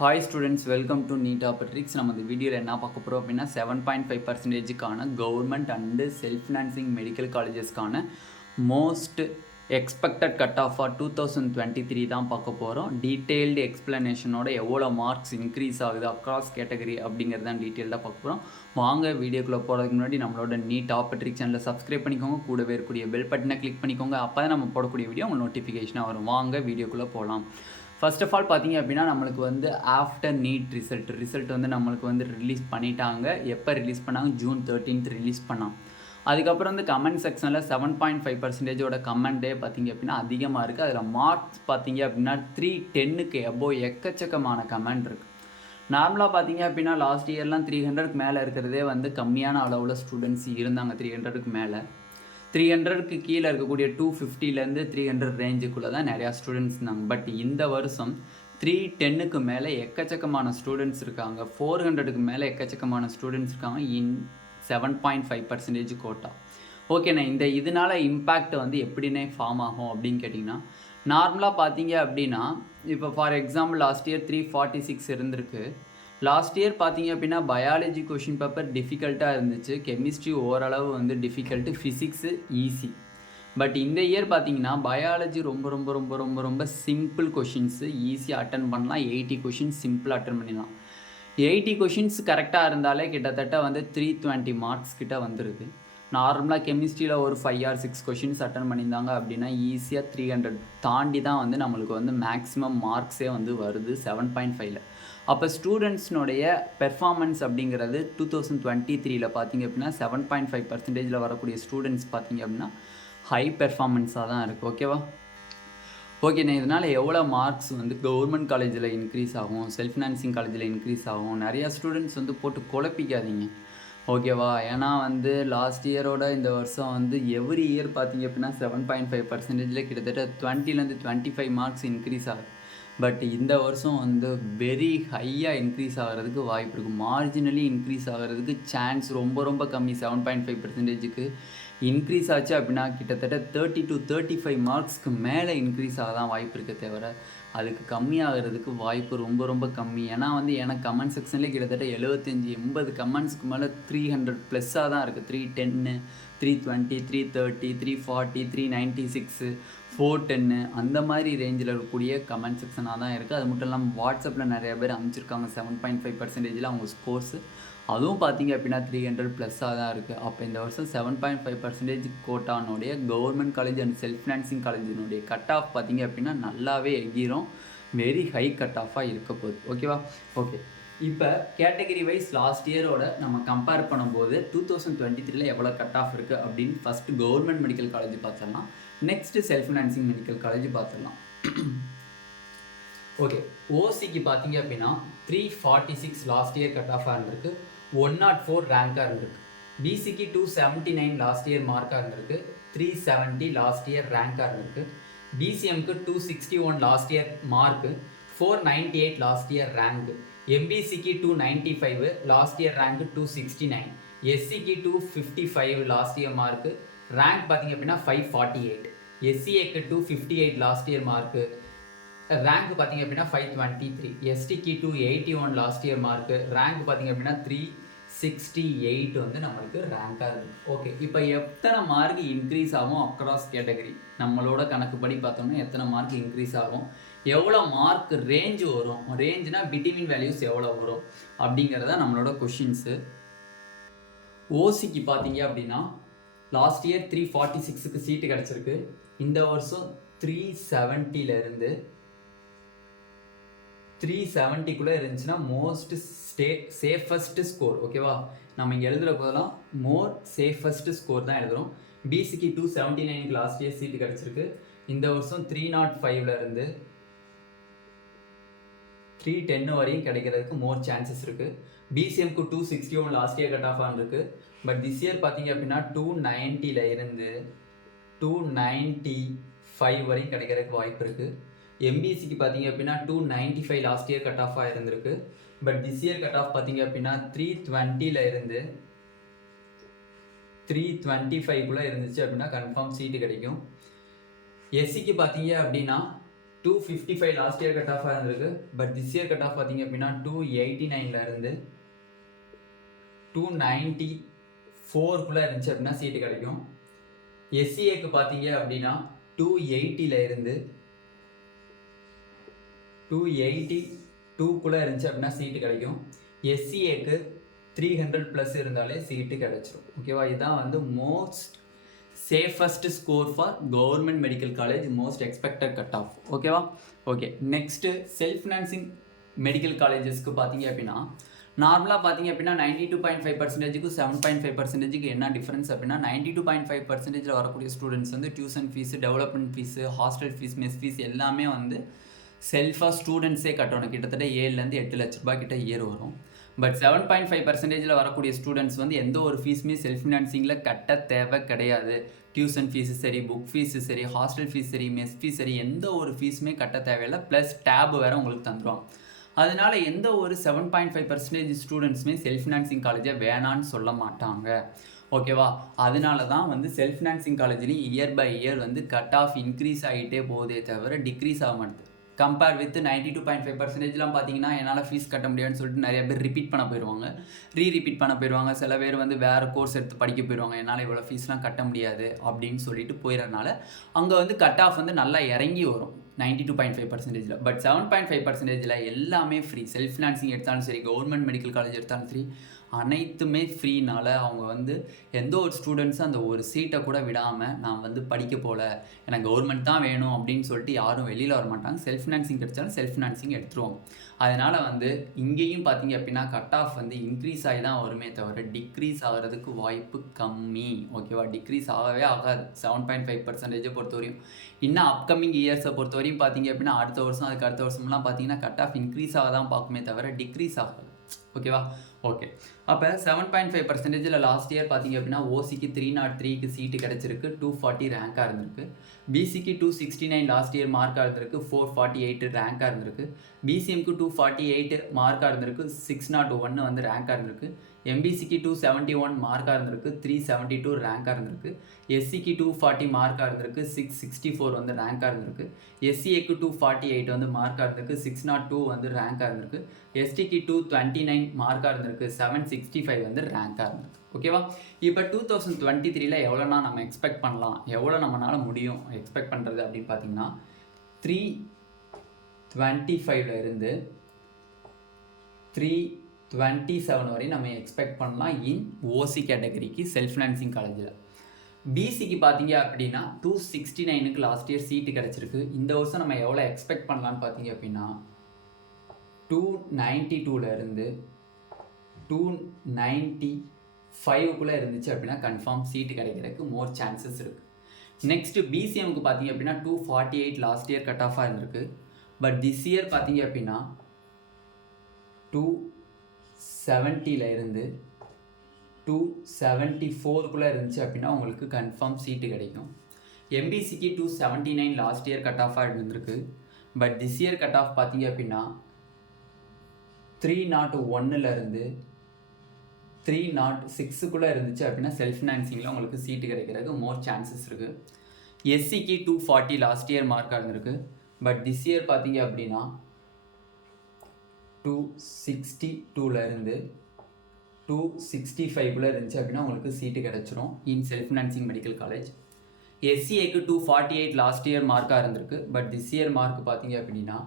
Hi students, welcome to Neet Tricks. நம்ம இந்த வீடியோவில் என்ன பார்க்க போகிறோம் அப்படின்னா 7.5%க்கான government and self financing medical காலேஜஸ்க்கான most expected cut off for 2023 தான் பார்க்க போகிறோம். டீட்டெயில்டு எக்ஸ்பிளனேஷனோட எவ்வளோ மார்க்ஸ் இன்க்ரீஸ் ஆகுது அக்ராஸ் கேட்டகரி அப்படிங்கிறது தான் டீட்டெயில்டாக பார்க்க போகிறோம். வாங்க வீடியோக்குள்ளே போகிறதுக்கு முன்னாடி நம்மளோட நீட் ட்ரிக்ஸ் சேனலை சப்ஸ்கிரைப் பண்ணிக்கோங்க, கூடவே இருக்கக்கூடிய பெல் பட்டனை கிளிக் பண்ணிக்கோங்க. அப்போ தான் நம்ம போடக்கூடிய வீடியோ உங்களுக்கு நோட்டிஃபிகேஷனாக வரும். வாங்க வீடியோக்குள்ளே போகலாம். ஃபர்ஸ்ட் ஆஃப் ஆல் பார்த்தீங்க அப்படின்னா நம்மளுக்கு வந்து ஆஃப்டர் நீட் ரிசல்ட் வந்து நம்மளுக்கு வந்து ரிலீஸ் பண்ணிட்டாங்க. எப்போ ரிலீஸ் பண்ணாங்க? June 13th ரிலீஸ் பண்ணாங்க. அதுக்கப்புறம் வந்து கமெண்ட் செக்ஷனில் 7.5%ஓட கமெண்ட்டே பார்த்தீங்க அப்படின்னா அதிகமாக இருக்குது. அதில் மார்க்ஸ் பார்த்தீங்க அப்படின்னா 310க்கு எபோவ் எக்கச்சக்கமான கமெண்ட் இருக்குது. நார்மலாக பார்த்தீங்க அப்படின்னா லாஸ்ட் இயர்லாம் 300க்கு மேலே இருக்கிறதே வந்து கம்மியான அளவில் ஸ்டூடெண்ட்ஸ் இருந்தாங்க. 300க்கு மேலே 300க்கு கீழே இருக்கக்கூடிய 250லேருந்து 300 ரேஞ்சுக்குள்ளே தான் நிறையா ஸ்டூடெண்ட்ஸ் இருந்தாங்க. பட் இந்த வருஷம் 310க்கு மேலே எக்கச்சக்கமான ஸ்டூடெண்ட்ஸ் இருக்காங்க. 400க்கு மேலே எக்கச்சக்கமான ஸ்டூடெண்ட்ஸ் இருக்காங்க இன் 7.5% கோட்டா. ஓகேண்ணா, இதனால் இம்பேக்ட் வந்து எப்படின்னே ஃபார்ம் ஆகும் அப்படின்னு கேட்டிங்கன்னா, நார்மலாக பார்த்தீங்க அப்படின்னா இப்போ ஃபார் எக்ஸாம்பிள் லாஸ்ட் இயர் 346 இருந்திருக்கு. லாஸ்ட் இயர் பார்த்தீங்க அப்படின்னா பயாலஜி கொஷின் பேப்பர் டிஃபிகல்ட்டாக இருந்துச்சு, கெமிஸ்ட்ரி ஓரளவு வந்து டிஃபிகல்ட்டு, ஃபிசிக்ஸு ஈஸி. பட் இந்த இயர் பார்த்தீங்கன்னா பயாலஜி ரொம்ப ரொம்ப ரொம்ப ரொம்ப ரொம்ப சிம்பிள் கொஷின்ஸு ஈஸியாக அட்டன் பண்ணலாம். 80 கொஷின்ஸ் சிம்பிளாக அட்டன் பண்ணிடலாம். 80 கொஷின்ஸ் கரெக்டாக இருந்தாலே கிட்டத்தட்ட வந்து 320 மார்க்ஸ் கிட்ட வந்துடுது. நார்மலாக கெமிஸ்ட்ரியில் ஒரு 5 or 6 கொஷின்ஸ் அட்டன் பண்ணியிருந்தாங்க அப்படின்னா ஈஸியாக 300 தாண்டி தான் வந்து நம்மளுக்கு வந்து மேக்ஸிமம் மார்க்ஸே வந்து வருது 7.5ல். அப்போ ஸ்டூடெண்ட்ஸ்னுடைய பெர்ஃபார்மன்ஸ் அப்படிங்கிறது 2023ல் பார்த்தீங்க அப்படின்னா 7.5%ல் வரக்கூடிய ஸ்டூடெண்ட்ஸ் பார்த்தீங்க அப்படின்னா ஹை பெர்ஃபார்மன்ஸாக தான் இருக்குது. ஓகேவா? ஓகேண்ணே, இதனால் எவ்வளோ மார்க்ஸ் வந்து கவர்மெண்ட் காலேஜில் இன்க்ரீஸ் ஆகும், செல்ஃப் ஃபினான்சிங் காலேஜில் இன்க்ரீஸ் ஆகும், நிறையா ஸ்டூடெண்ட்ஸ் வந்து போட்டு குழப்பிக்காதீங்க. ஓகேவா? ஏன்னா வந்து லாஸ்ட் இயரோட இந்த வருஷம் வந்து எவ்ரி இயர் பார்த்தீங்க அப்படின்னா 7.5%ல் கிட்டத்தட்ட 20லேருந்து 25 மார்க்ஸ் இன்க்ரீஸ் ஆகுது. பட் இந்த வருஷம் வந்து வெரி ஹையாக இன்க்ரீஸ் ஆகிறதுக்கு வாய்ப்பு இருக்குது. மார்ஜினலி இன்க்ரீஸ் ஆகிறதுக்கு சான்ஸ் ரொம்ப ரொம்ப கம்மி. 7.5%க்கு இன்க்ரீஸ் ஆச்சு அப்படின்னா கிட்டத்தட்ட 30 to 35 மார்க்ஸ்க்கு மேலே இன்க்ரீஸ் ஆக தான் வாய்ப்பு இருக்குது, தவிர அதுக்கு கம்மியாகிறதுக்கு வாய்ப்பு ரொம்ப ரொம்ப கம்மி. ஏன்னா வந்து எனக்கு கமெண்ட் செக்ஷன்லேயே கிட்டத்தட்ட 75-80 கமெண்ட்ஸ்க்கு மேலே 300+ தான் இருக்குது. 310, 320, 330, 340, 396, 410 அந்த மாதிரி ரேஞ்சில் இருக்கக்கூடிய கமெண்ட் செக்ஷனாக தான் இருக்குது. அது மட்டும் இல்லாமல் வாட்ஸ்அப்பில் நிறைய பேர் அமைச்சிருக்காங்க 7.5%ல் அவங்க ஸ்கோர்ஸு. அதுவும் பார்த்தீங்க அப்படின்னா 300+ தான் இருக்குது. அப்போ இந்த வருஷம் 7.5% கோட்டானுடைய government college and self financing காலேஜினுடைய கட் ஆஃப் பார்த்தீங்க அப்படின்னா நல்லாவே எகிரும். வெரி ஹை கட் ஆஃபாக இருக்க போகுது. ஓகேவா? ஓகே, இப்போ கேட்டகரி வைஸ் லாஸ்ட் இயரோட நம்ம கம்பேர் பண்ணும்போது 2023ல் எவ்வளோ கட் ஆஃப் இருக்குது அப்படின்னு ஃபஸ்ட்டு கவர்மெண்ட் மெடிக்கல் காலேஜ் பார்த்துடலாம். Next self financing medical college பார்த்துடலாம். ஓகே, ஓசிக்கு பார்த்தீங்க அப்படின்னா 346 லாஸ்ட் இயர் கட் ஆஃபாக இருந்திருக்கு, 104 ரேங்காக இருந்திருக்கு. பிசிக்கு 279 லாஸ்ட் இயர் மார்க்காக இருந்திருக்கு, 370 லாஸ்ட் இயர் ரேங்காக இருந்திருக்கு. பிசிஎம்க்கு 261 last year mark, 498 last year rank. எம்பிசிக்கு 295 லாஸ்ட் இயர் ரேங்க் 269. எஸ்சிக்கு 255 லாஸ்ட் இயர் மார்க்கு, ரேங்க் பார்த்தீங்க அப்படின்னா 548. எஸ்சிஏக்கு 258 லாஸ்ட் இயர் மார்க்கு, ரேங்க் பார்த்தீங்க அப்படின்னா 523. எஸ்டிக்கு 281 லாஸ்ட் இயர் மார்க்கு, ரேங்க் பார்த்தீங்க அப்படின்னா 368 வந்து நம்மளுக்கு ரேங்காக இருக்குது. ஓகே, இப்போ எத்தனை மார்க் இன்க்ரீஸ் ஆகும் அக்ராஸ் கேட்டகரி நம்மளோட கணக்குப்படி பார்த்தோம்னா எத்தனை மார்க் இன்க்ரீஸ் ஆகும், எவ்வளோ மார்க் ரேஞ்ச் வரும், ரேஞ்சுனா பிட்வீன் வேல்யூஸ் எவ்வளோ வரும் அப்படிங்கிறத நம்மளோட கொஷின்ஸு. ஓசிக்கு பார்த்தீங்க அப்படின்னா லாஸ்ட் இயர் 346க்கு சீட்டு கிடச்சிருக்கு. இந்த வருஷம் 370லேருந்து 370க்குள்ளே இருந்துச்சுன்னா மோஸ்ட் சேஃபஸ்ட் ஸ்கோர். ஓகேவா? நம்ம இங்கே எழுதுகிற போதெல்லாம் மோர் சேஃபஸ்ட் ஸ்கோர் தான் எழுதுகிறோம். பிசிக்கு 279க்கு லாஸ்ட் இயர் சீட்டு கிடச்சிருக்கு. இந்த வருஷம் 305லேருந்து 310 வரையும் கிடைக்கிறதுக்கு மோர் சான்சஸ் இருக்குது. பிசிஎம்க்கு 261 லாஸ்ட் இயர் கட் ஆஃபாக இருக்குது. பட் திஸ் இயர் பார்த்தீங்க அப்படின்னா 290லேருந்து 295 வரையும் கிடைக்கிறதுக்கு வாய்ப்பு இருக்குது. எம்பிசிக்கு பார்த்தீங்க அப்படின்னா 295 லாஸ்ட் இயர் கட் ஆஃபாக இருந்திருக்கு. But this year cut off பார்த்தீங்க அப்படின்னா 320லேருந்து 325க்குள்ளே இருந்துச்சு அப்படின்னா கன்ஃபார்ம் சீட்டு கிடைக்கும். எஸ்சிக்கு பார்த்தீங்க அப்படின்னா 255 லாஸ்ட் இயர் கட் ஆஃபாக இருந்திருக்கு. But this year cut off பார்த்தீங்க அப்படின்னா 289 இருந்து 294 இருந்துச்சு அப்படின்னா சீட்டு கிடைக்கும். எஸ்சிஏக்கு பார்த்தீங்க அப்படின்னா 280 இருந்து 282 இருந்துச்சு அப்படின்னா சீட்டு கிடைக்கும். எஸ்சிஏக்கு 300+ இருந்தாலே சீட்டு கிடைச்சிரும். ஓகேவா, இதுதான் வந்து most safest score for government medical college, most expected cut off. ஓகேவா, okay. Next self financing medical காலேஜஸ்க்கு பார்த்தீங்க அப்படின்னா நார்மலாக பார்த்தீங்க அப்படின்னா 92.5%க்கு 7.5% என்ன டிஃப்ரென்ஸ் அப்படின்னா 92.5% வரக்கூடிய ஸ்டூடெண்ட்ஸ் வந்து tuition fees, development fees, hostel fees, mess fees எல்லாமே வந்து செல்ஃபாக ஸ்டூடெண்ட்ஸே கட்டணும். கிட்டத்தட்ட 7 8 லட்ச ரூபாய் கிட்ட இயர் வரும். பட் 7.5% வரக்கூடிய ஸ்டூடெண்ட்ஸ் வந்து எந்த ஒரு ஃபீஸுமே செல்ஃப் ஃபினான்சிங்கில் கட்ட தேவை கிடையாது. டியூஷன் ஃபீஸு சரி, புக் ஃபீஸு சரி, ஹாஸ்டல் ஃபீஸ் சரி, மெஸ் ஃபீஸ் சரி, எந்த ஒரு ஃபீஸுமே கட்ட தேவையில்லை. ப்ளஸ் டேப் வேறு உங்களுக்கு தந்துடுவாங்க. அதனால எந்த ஒரு 7.5% ஸ்டூடெண்ட்ஸுமே செல்ஃப் ஃபினான்சிங் காலேஜை வேணான்னு சொல்ல மாட்டாங்க. ஓகேவா, அதனால தான் வந்து செல்ஃப் ஃபினான்சிங் காலேஜ்லேயும் இயர் பை இயர் வந்து கட் ஆஃப் இன்க்ரீஸ் ஆகிட்டே போதே தவிர டிக்ரீஸ் ஆக மாட்டேது. கம்பேர் வித் 92.5%லாம் பார்த்தீங்கன்னா என்னால் ஃபீஸ் கட்ட முடியாதுன்னு சொல்லிட்டு நிறைய பேர் ரிப்பீட் பண்ண போயிடுவாங்க, ரீரிப்பீட் பண்ண போயிடுவாங்க. சில பேர் வந்து வேறு கோர்ஸ் எடுத்து படிக்க போயிடுவாங்க, என்னால் இவ்வளோ ஃபீஸ்லாம் கட்ட முடியாது அப்படின்னு சொல்லிட்டு போயிடறதுனால அங்கே வந்து கட் ஆஃப் வந்து நல்லா இறங்கி வரும் 92.5%. பட் 7.5% எல்லாமே ஃப்ரீ. செல்ஃப் ஃபினான்சிங் எடுத்தாலும் சரி, கவர்மெண்ட் மெடிக்கல் காலேஜ் எடுத்தாலும் சரி, அனைத்துமே ஃப்ரீனால அவங்க வந்து எந்த ஒரு ஸ்டூடெண்ட்ஸும் அந்த ஒரு சீட்டை கூட விடாமல் நான் வந்து படிக்க போகல, எனக்கு கவர்மெண்ட் தான் வேணும் அப்படின்னு சொல்லிட்டு யாரும் வெளியில் வர மாட்டாங்க. செல்ஃப் ஃபினான்சிங் கிடைச்சாலும் செல்ஃப் ஃபினான்சிங் எடுத்துருவாங்க. அதனால் வந்து இங்கேயும் பார்த்தீங்க அப்படின்னா கட் ஆஃப் வந்து இன்க்ரீஸ் ஆகி தான் வருமே தவிர டிக்ரீஸ் ஆகிறதுக்கு வாய்ப்பு கம்மி. ஓகேவா, டிக்ரீஸ் ஆகவே ஆகாது 7.5% பொறுத்தவரையும். இன்னும் அப்கமிங் இயர்ஸை பொறுத்தவரையும் பார்த்தீங்க அப்படின்னா அடுத்த வருஷம் அதுக்கு அடுத்த வருஷம்லாம் பார்த்தீங்கன்னா கட் ஆஃப் இன்க்ரீஸ் ஆக தான் பார்க்குமே தவிர டிக்ரீஸ் ஆகாது. ஓகேவா, ஓகே. அப்போ 7.5% லாஸ்ட் இயர் பார்த்தீங்க அப்படின்னா ஓசிக்கு 303க்கு சீட்டு கிடச்சிருக்கு, 240 ரேங்காக இருந்திருக்கு. பிசிக்கு 269 லாஸ்ட் இயர் மார்க்காக இருந்திருக்கு, 448 ரேங்காக இருந்திருக்கு. பிசிஎம்க்கு 248 மார்க்காக இருந்திருக்கு, 601 வந்து ரேங்காக இருந்திருக்கு. எம்பிசிக்கு 271 மார்க்காக இருந்திருக்கு, 372 ரேங்காக இருந்திருக்கு. எஸ்சிக்கு 240 மார்க்காக இருந்திருக்கு, 664 வந்து ரேங்காக இருந்திருக்கு. எஸ்சிஏக்கு 248 வந்து மார்க்காக இருந்திருக்கு, 602 வந்து ரேங்காக இருந்திருக்கு. எஸ்டிக்கு 229 மார்க்காக இருந்திருக்கு, 765 வந்து ரேங்காக இருந்திருக்கு. ஓகேவா, இப்போ 2023 எவ்வளோனா நம்ம எக்ஸ்பெக்ட் பண்ணலாம், எவ்வளோ நம்மளால் முடியும் எக்ஸ்பெக்ட் பண்ணுறது அப்படின்னு பார்த்தீங்கன்னா 325 இருந்து 327 வரை நம்ம எக்ஸ்பெக்ட் பண்ணலாம் இன் ஓசி கேட்டகரிக்கு செல்ஃப் ஃபினான்சிங் காலேஜில். பிசிக்கு பார்த்தீங்க அப்படின்னா 269க்கு லாஸ்ட் இயர் சீட்டு கிடச்சிருக்கு. இந்த வருஷம் நம்ம எவ்வளோ எக்ஸ்பெக்ட் பண்ணலான்னு பார்த்தீங்க அப்படின்னா 292 இருந்து 295 இருந்துச்சு அப்படின்னா கன்ஃபார்ம் சீட்டு கிடைக்கிறதுக்கு மோர் சான்சஸ் இருக்குது. நெக்ஸ்ட்டு பிசிஎம்க்கு பார்த்தீங்க அப்படின்னா 248 லாஸ்ட் இயர் கட் ஆஃபாக இருந்திருக்கு. பட் திஸ் இயர் பார்த்தீங்க அப்படின்னா 270 இருந்து 274 இருந்துச்சு அப்படின்னா உங்களுக்கு கன்ஃபார்ம் சீட்டு கிடைக்கும். எம்பிசிக்கு 279 லாஸ்ட் இயர் கட் ஆஃபாக இருந்திருக்கு. But this year cut off பார்த்தீங்க அப்படின்னா 301 இருந்து 306 இருந்துச்சு அப்படின்னா செல்ஃப் ஃபினான்சிங்கில் உங்களுக்கு சீட்டு கிடைக்கிறதுக்கு மோர் சான்சஸ் இருக்குது. எஸ்சிக்கு 240 லாஸ்ட் இயர் மார்க்காக இருந்திருக்கு. பட் திஸ் இயர் பார்த்தீங்க அப்படின்னா 262 இருந்து 265 இருந்துச்சு அப்படின்னா உங்களுக்கு சீட்டு கிடச்சிரும் in self financing medical college. எஸ்சிஏக்கு 248 லாஸ்ட் இயர் மார்க்காக இருந்திருக்கு. பட் திஸ் இயர் மார்க் பார்த்தீங்க அப்படின்னா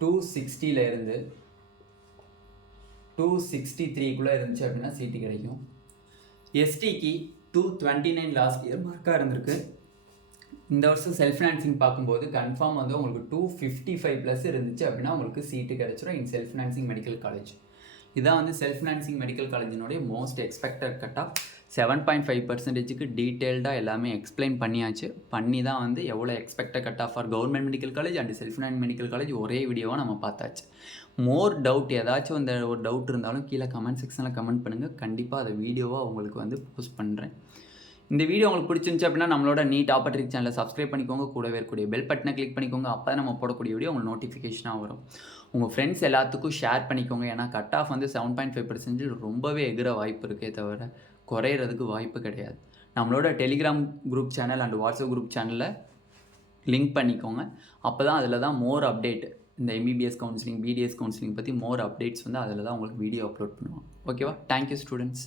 260 இருந்து 263 இருந்துச்சு அப்படின்னா சீட்டு கிடைக்கும். எஸ்டிக்கு 229 லாஸ்ட் இயர் மார்க்காக இருந்திருக்கு. இந்த வருஷம் செல்ஃப் ஃபினான்சிங் பார்க்கும்போது கன்ஃபார்ம் வந்து உங்களுக்கு 255+ இருந்துச்சு அப்படின்னா உங்களுக்கு சீட்டு கிடைச்சிரும் in self financing medical college. இதான் வந்து செல்ஃப் ஃபினான்சிங் மெடிக்கல் காலேஜினுடைய மோஸ்ட் எக்ஸ்பெக்டட் கட் ஆஃப். 7.5%க்கு டீட்டெயில்டாக எல்லாமே எக்ஸ்பிளைன் பண்ணியாச்சு. பண்ணி தான் வந்து எவ்வளோ expected cut off for government medical college and self finance medical college ஒரே வீடியோவாக நம்ம பார்த்தாச்சு. மோர் டவுட் ஏதாச்சும் அந்த ஒரு டவுட் இருந்தாலும் கீழே கமெண்ட் செக்ஷனில் கமெண்ட் பண்ணுங்கள். கண்டிப்பாக அதை வீடியோவாக உங்களுக்கு வந்து போஸ்ட் பண்ணுறேன். இந்த வீடியோ உங்களுக்கு பிடிச்சிருந்துச்சு அப்படின்னா நம்மளோட நீட் ஆப்பர்ட்ரிக் சேனலை சப்ஸ்கிரைப் பண்ணிக்கோங்க. கூடவே இருக்கக்கூடிய பெல் பட்டனை கிளிக் பண்ணிக்கோங்க. அப்போ தான் நம்ம போடக்கூடிய வீடியோ உங்களுக்கு நோட்டிஃபிகேஷனாக வரும். உங்கள் ஃப்ரெண்ட்ஸ் எல்லாத்துக்கும் ஷேர் பண்ணிக்கோங்க. ஏன்னா கட் ஆஃப் வந்து 7.5% ரொம்பவே எகிற வாய்ப்பு இருக்கே தவிர குறையிறதுக்கு வாய்ப்பு கிடையாது. நம்மளோட Telegram group channel and WhatsApp group சேனலில் லிங்க் பண்ணிக்கோங்க. அப்போ தான் அதில் தான் மோர் அப்டேட் இந்த எம்பிபிஎஸ் கவுன்சிலிங், பிடிஎஸ் கவுன்சிலிங் பற்றி மோர் அப்டேட்ஸ் வந்து அதில் தான் உங்களுக்கு வீடியோ அப்லோட் பண்ணுவாங்க. ஓகேவா? Thank you students.